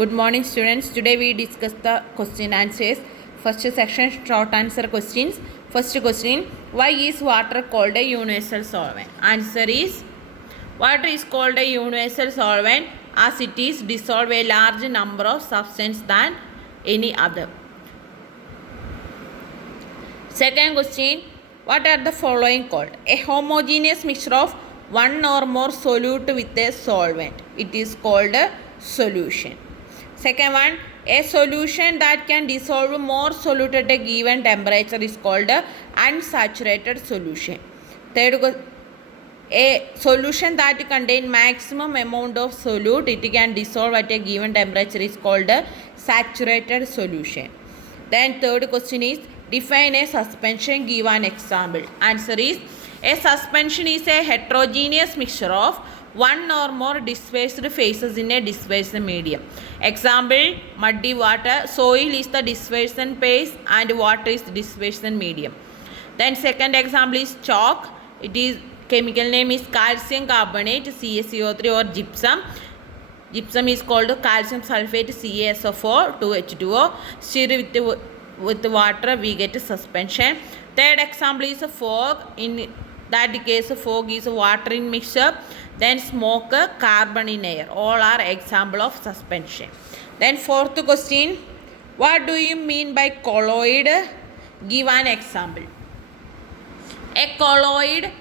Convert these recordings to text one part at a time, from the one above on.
Good morning, students. Today we discuss the question answers. First section, short answer questions. First question, why is water called a universal solvent? Answer is, water is called a universal solvent as it is dissolve a large number of substances than any other. Second question, what are the following called? A homogeneous mixture of one or more solute with a solvent. It is called a solution. Second one, a solution that can dissolve more solute at a given temperature is called a unsaturated solution. Third, a solution that contains maximum amount of solute it can dissolve at a given temperature is called a saturated solution. Then third question is, define a suspension, give an example. Answer is, a suspension is a heterogeneous mixture of one or more dispersed phases in a dispersed medium. Example, muddy water. Soil is the dispersion phase and water is the dispersion medium. Then second example is chalk. It is chemical name is calcium carbonate, CaCO3 or gypsum. Gypsum is called calcium sulfate, CaSO4, 2H2O. Stir with water we get a suspension. Third example is a fog. In that case fog is water in mixture. Then smoke, carbon in air. All are example of suspension. Then fourth question, what do you mean by colloid? Give an example. A colloid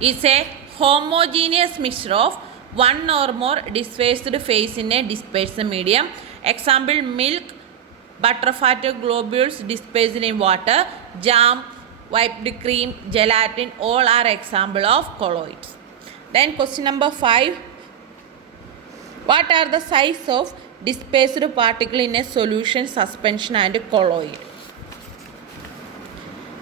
is a homogeneous mixture of one or more dispersed phase in a dispersed medium. Example, milk, butterfat globules dispersed in water, jam, whipped cream, gelatin, all are example of colloids. Then question number 5, what are the size of dispersed particle in a solution, suspension and colloid?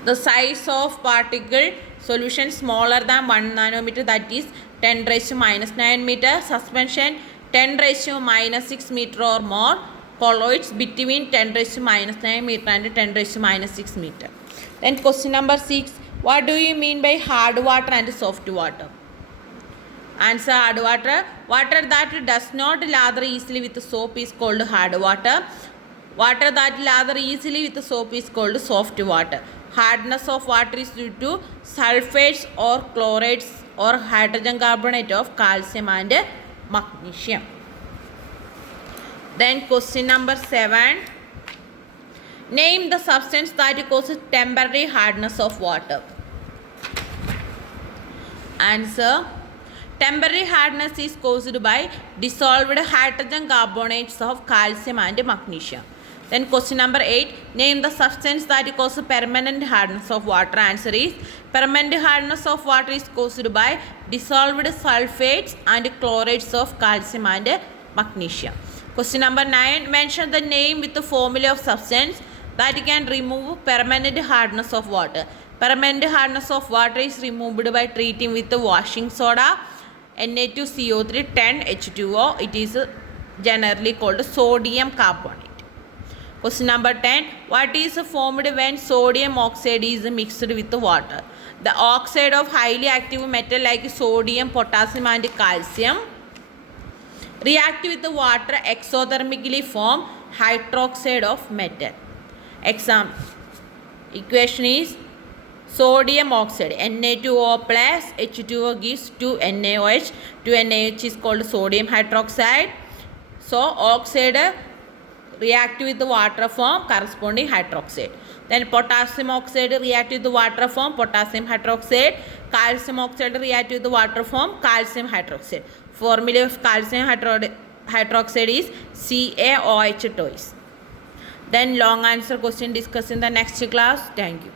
The size of particle solution smaller than 1 nanometer, that is 10 raised to minus 9 meter. Suspension 10 raised to minus 6 meter or more. Colloids between 10 raised to minus 9 meter and 10 raised to minus 6 meter. Then question number 6, what do you mean by hard water and soft water? Answer, hard water. Water that does not lather easily with soap is called hard water. Water that lather easily with soap is called soft water. Hardness of water is due to sulfates or chlorides or hydrogen carbonate of calcium and magnesium. Then question number 7, name the substance that causes temporary hardness of water. Answer, temporary hardness is caused by dissolved hydrogen carbonates of calcium and magnesium. Then question number 8, name the substance that causes permanent hardness of water. Answer is, permanent hardness of water is caused by dissolved sulfates and chlorides of calcium and magnesium. Question number 9, mention the name with the formula of substance that can remove permanent hardness of water. Permanent hardness of water is removed by treating with the washing soda, Na2CO3, 10H2O. It is generally called sodium carbonate. Question number 10, what is formed when sodium oxide is mixed with water? The oxide of highly active metal like sodium, potassium and calcium react with the water exothermically form hydroxide of metal. Example, equation is sodium oxide, Na2O plus H2O gives 2NaOH. 2NaOH is called sodium hydroxide. So oxide react with the water form corresponding hydroxide. Then potassium oxide react with the water form potassium hydroxide. Calcium oxide react with the water form calcium hydroxide. Formula of calcium hydroxide is CaOH twice. Then long answer question discussed in the next class. Thank you.